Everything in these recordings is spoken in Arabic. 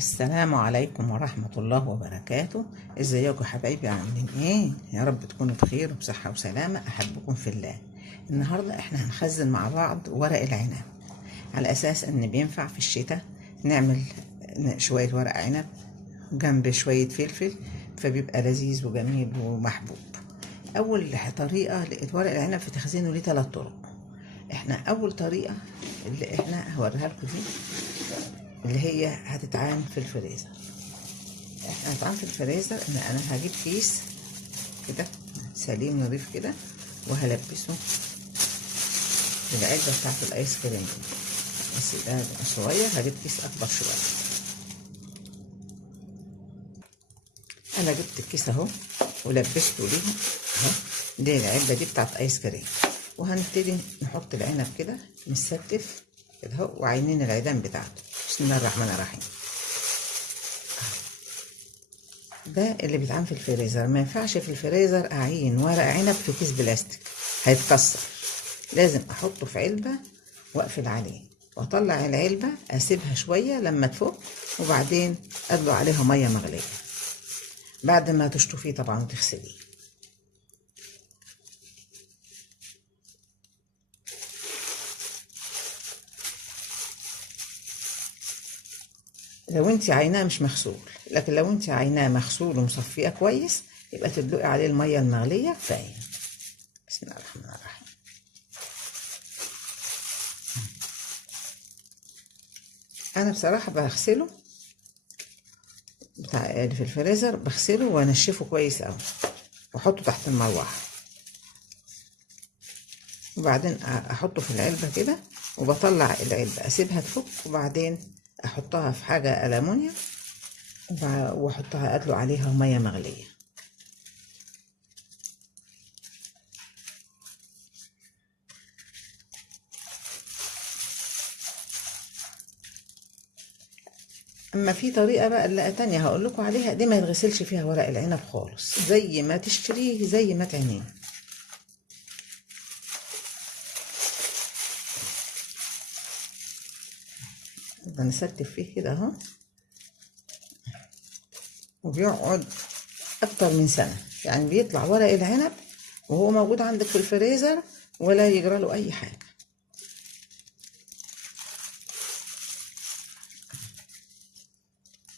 السلام عليكم ورحمة الله وبركاته. ازيكم حبايبي، عاملين ايه؟ يا رب تكونوا بخير وبصحة وسلامة. احبكم في الله. النهاردة احنا هنخزن مع بعض ورق العنب، على اساس ان بينفع في الشتاء نعمل شوية ورق عنب جنب شوية فلفل، فبيبقى لذيذ وجميل ومحبوب. اول طريقة لورق العنب في تخزينه ليه 3 طرق. احنا اول طريقة اللي احنا هوريها لكم دي، اللي هي هتتعان في الفريزر. احنا هتتعان في الفريزر ان انا هجيب كيس كده سليم نضيف كده، وهلبسه بالعلبة بتاعت الايس كريم، بس ده صغير، هجيب كيس اكبر شوية. انا جبت الكيس اهو ولبسته ليها اهو. دي العلبة دي بتاعت ايس كريم، وهنبتدي نحط العنب كده متستف كده اهو، وعينين العيدان بتاعته. بسم الله الرحمن الرحيم. ده اللي بيتعمل في الفريزر. ما ينفعش في الفريزر اعين ورق عنب في كيس بلاستيك، هيتكسر. لازم احطه في علبة واقفل عليه، واطلع العلبة اسيبها شوية لما تفك، وبعدين ادلق عليها مية مغلية بعد ما تشطفيه طبعا وتغسليه. لو انت عيناه مش مغسول، لكن لو انت عيناه مغسول ومصفيه كويس، يبقى تدلقي عليه المية المغلية كفاية. بسم الله الرحمن الرحيم. انا بصراحة بغسله بتاع اللي في الفريزر، بغسله وانشفه كويس قوي واحطه تحت المروحة، وبعدين احطه في العلبة كده، وبطلع العلبة اسيبها تفك، وبعدين احطها في حاجة ألمونيوم واحطها ادلق عليها مية مغلية. اما في طريقه بقى اللي تانية هقول لكم عليها، دي ما يتغسلش فيها ورق العنب خالص، زي ما تشتريه زي ما تعينيه. نستف فيه كده اهو، وبيقعد اكتر من سنه، يعني بيطلع ورق العنب وهو موجود عندك في الفريزر ولا يجرى له اي حاجه.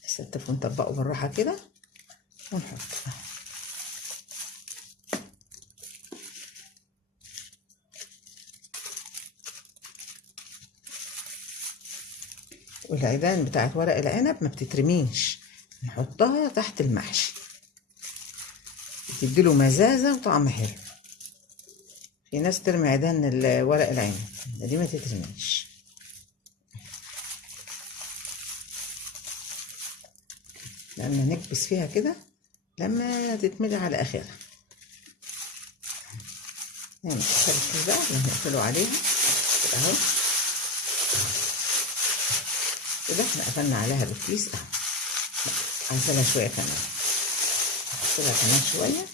نستف ونطبقه بالراحه كده ونحط. والعيدان بتاعت ورق العنب ما بتترميش، نحطها تحت المحشي، بتديله مزازه وطعم حلو. في ناس ترمي عيدان ورق العنب، دي ما تترميش. لما نكبس فيها كده لما تتملي على اخرها، نعمل الكيس بقى ونقفله عليها كده اهو. كده احنا قفلنا عليها بالكيس اهو. هنسيبها شويه كمان، هنسيبها كمان شويه.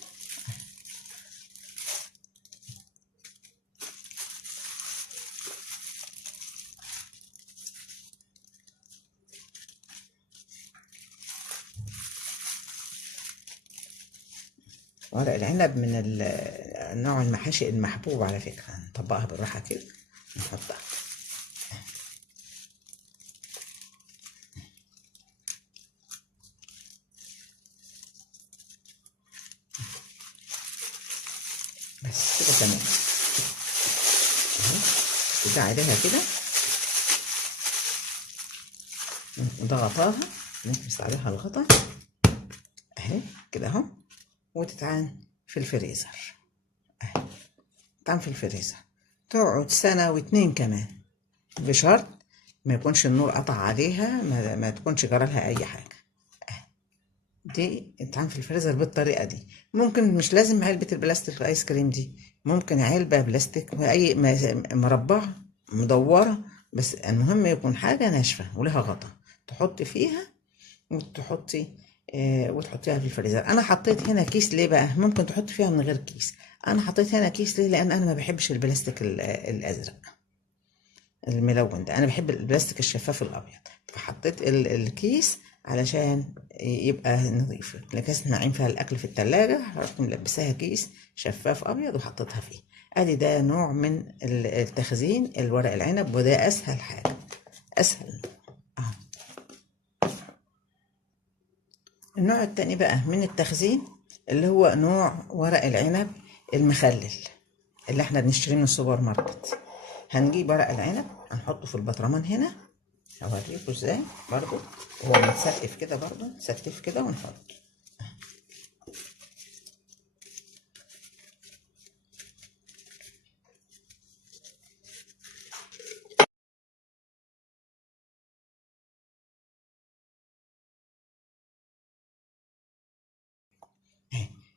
ورق العنب من نوع المحاشي المحبوب على فكره. نطبقها بالراحه كده نحطها. بس كده تمام اهو. كده عليها كده وضغطاها، نكبس عليها الغطا اهي كده اهو، وتتعان في الفريزر اهي. تتعان في الفريزر تقعد سنة و2 كمان، بشرط ما يكونش النور قطع عليها، ما تكونش جرالها اي حاجة. دي تتعمل في الفريزر بالطريقة دي. ممكن مش لازم علبة البلاستيك الايس كريم دي، ممكن علبة بلاستيك اي مربعة مدورة، بس المهم يكون حاجة ناشفة ولها غطا تحطي فيها وتحطي وتحطيها في الفريزر. انا حطيت هنا كيس ليه بقى؟ ممكن تحطي فيها من غير كيس. انا حطيت هنا كيس ليه؟ لان انا ما بحبش البلاستيك الازرق الملون ده، انا بحب البلاستيك الشفاف الابيض. فحطيت الكيس علشان يبقى نظيف. كاس نعين فيها الاكل في التلاجة، رحت ملبساها كيس شفاف ابيض وحطيتها فيه. ادي ده نوع من التخزين الورق العنب، وده اسهل حاجة، اسهل. النوع التاني بقى من التخزين اللي هو نوع ورق العنب المخلل اللي احنا بنشتريه من السوبر ماركت. هنجيب ورق العنب هنحطه في البطرمان هنا، هوريكم ازاي برضو هو متستف كده، برضو نستف كده ونحط.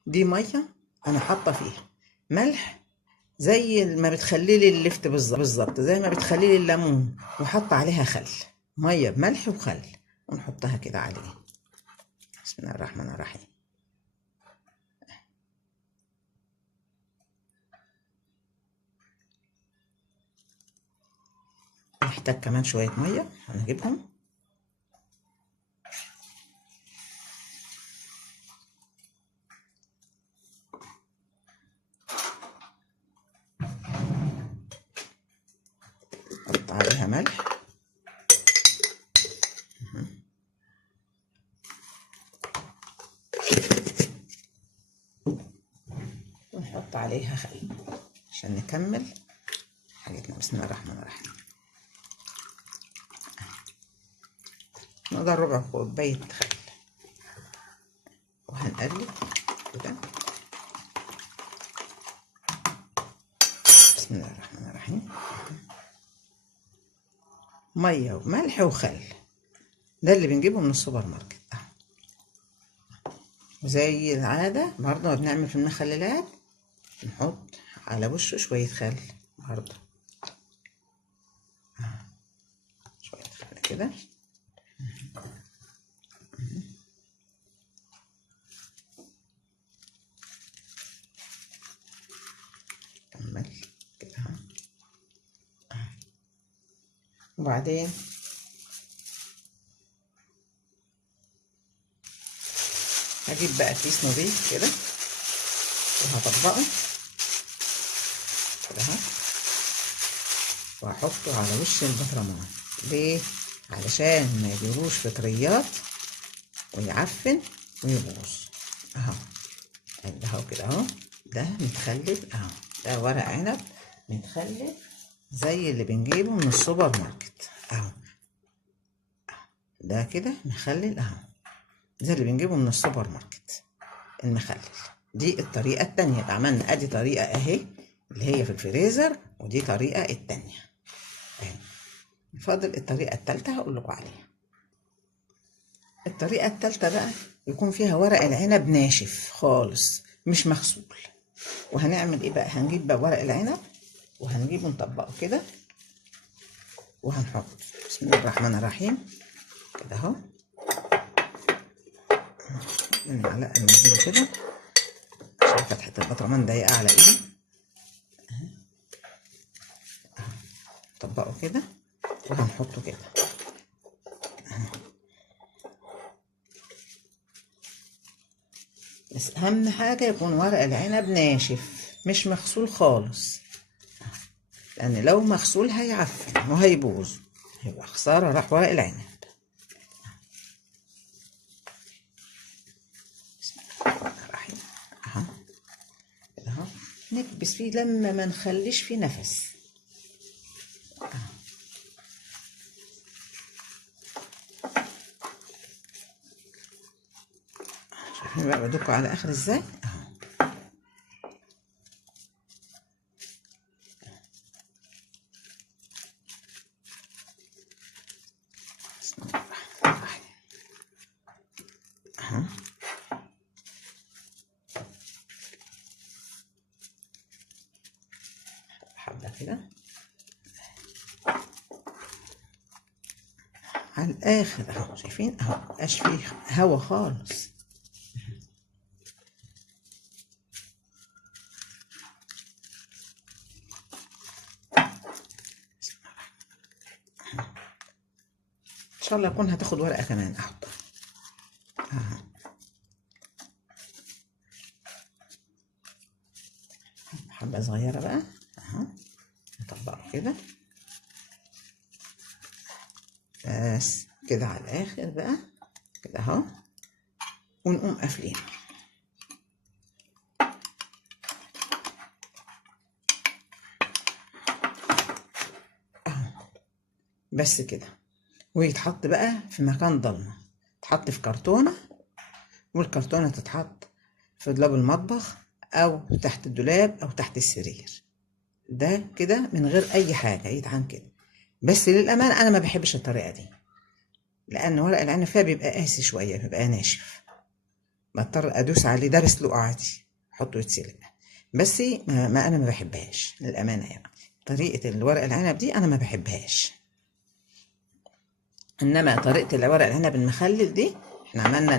دي ميه انا حاطه فيها ملح زي ما بتخلي لي اللفت بالظبط، زي ما بتخلي لي الليمون، وحط عليها خل، ميه بملح وخل، ونحطها كده عليه. بسم الله الرحمن الرحيم. نحتاج كمان شويه ميه هنجيبهم. نحط عليها ملح، ونحط عليها خل عشان نكمل حاجتنا. بسم الله الرحمن الرحيم. نقدر ربع كوباية خل، وهنقلب كده. بسم الله الرحمن الرحيم. مية وملح وخل، ده اللي بنجيبه من السوبر ماركت. وزي العادة برضه ما بنعمل في المخللات، نحط على وشه شوية خل برضه، شوية خل كده. كمل كده. وبعدين هجيب بقى كيس نضيف كده وهطبقه كده اهو، وهحطه على وش البطرمان. ليه؟ علشان ما يجيلوش فطريات ويعفن ويبوظ. اهو اهو كده اهو، ده متخلل اهو، ده ورق عنب متخلل زي اللي بنجيبه من السوبر ماركت اهو. ده كده مخلل اهو، زي اللي بنجيبه من السوبر ماركت المخلل. دي الطريقة التانية. عملنا ادي طريقة اهي اللي هي في الفريزر، ودي طريقة التانية اهي. فاضل الطريقة التالتة هقول لكم عليها. الطريقة التالتة بقى يكون فيها ورق العنب ناشف خالص مش مغسول. وهنعمل ايه بقى؟ هنجيب بقى ورق العنب وهنجيبه نطبقه كده، وهنحط بسم الله الرحمن الرحيم كده اهو، المعلقة ننزله كده عشان فتحة البطرمان ضيقة على ايدي. نطبقه كده وهنحطه كده. بس اهم حاجة يكون ورق العنب ناشف مش مغسول خالص، لان لو مغسول هيعفن وهيبوظ، هيبقى خسارة راح ورق العنب. بسم الله الرحمن الرحيم اهو كده اهو، نكبس فيه لما ما نخليش فيه نفس. شايفين بقى بدوكوا على اخر ازاي اهو. بسم الله الرحمن الرحيم اهو. حبة كده على الاخر اهو، شايفين اهو مبقاش فيه هوا خالص. ان شاء الله يكون هتاخد ورقة كمان احطها. اهو. حبة صغيرة بقى اهو، نطبقه كده بس كده على الاخر بقى كده اهو، ونقوم قافلين اهو بس كده. ويتحط بقى في مكان ضلمة، تحط في كرتونة، والكرتونة تتحط في دولاب المطبخ او تحت الدولاب او تحت السرير. ده كده من غير اي حاجة يتعمل كده. بس للأمانة انا ما بحبش الطريقة دي، لان ورق العنب فيها بيبقى قاسي شوية، بيبقى ناشف، بضطر ادوس عليه. ده بسلقه عادي، احطه يتسلق. بس ما انا ما بحبهاش للامانه يعني. طريقه الورق العنب دي انا ما بحبهاش. انما طريقه الورق العنب المخلل دي، احنا عملنا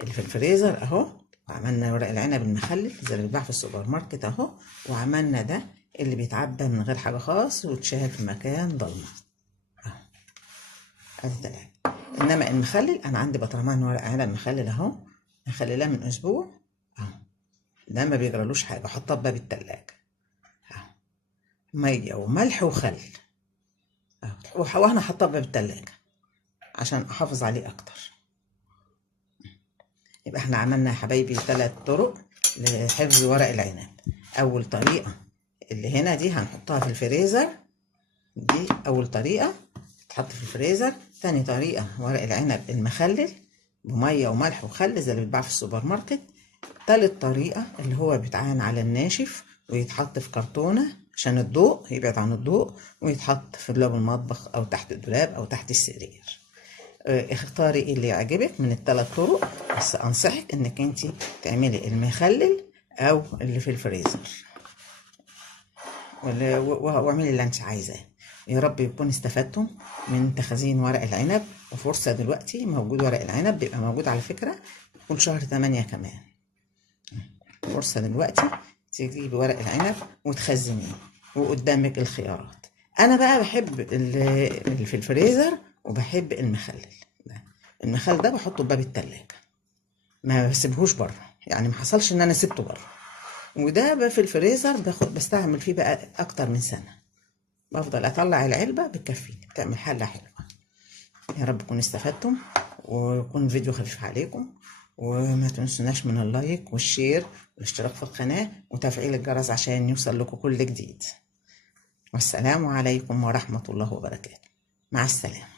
اللي في الفريزر اهو، وعملنا ورق العنب المخلل زي اللي بيتباع في السوبر ماركت اهو، وعملنا ده اللي بيتعبى من غير حاجه خالص وتشال في مكان ضلمه اهو. ادي تلاته. انما المخلل انا عندي بطرمان ورق عنب مخلل اهو، مخللاه من اسبوع اهو. ده ما بيجرالوش حاجه، احطها في باب التلاجة اهو، ميه وملح وخل اهو، وانا حاطاه في باب التلاجة عشان احافظ عليه اكتر. يبقى احنا عملنا يا حبايبي 3 طرق لحفظ ورق العنب. اول طريقه اللي هنا دي هنحطها في الفريزر، دي اول طريقه تتحط في الفريزر. تاني طريقه ورق العنب المخلل بميه وملح وخل زي اللي بيتباع في السوبر ماركت. تالت طريقه اللي هو بيتعان على الناشف ويتحط في كرتونه عشان الضوء يبعد عن الضوء، ويتحط في دولاب المطبخ او تحت الدولاب او تحت السرير. اختاري اللي يعجبك من ال3 طرق، بس انصحك انك انت تعملي المخلل او اللي في الفريزر، واعملي اللي انت عايزاه. يا رب يكون استفدتم من تخزين ورق العنب. وفرصة دلوقتي موجود ورق العنب، بيبقى موجود على فكرة كل شهر 8 كمان. فرصة دلوقتي تجيبي ورق العنب وتخزنيه، وقدامك الخيارات. انا بقى بحب اللي في الفريزر، وبحب المخلل. المخلل ده بحطه في باب التلاجة، ما بسيبهوش بره، يعني ما حصلش ان انا سبته بره. وده بقى في الفريزر بستعمل فيه بقى اكتر من سنة، بفضل اطلع العلبة بتكفيني، بتعمل حلة حلوة. يا رب تكونوا استفدتم، ويكون الفيديو خفيف عليكم. وما تنسوناش من اللايك والشير والاشتراك في القناة وتفعيل الجرس عشان يوصل لكم كل جديد. والسلام عليكم ورحمة الله وبركاته. مع السلامة.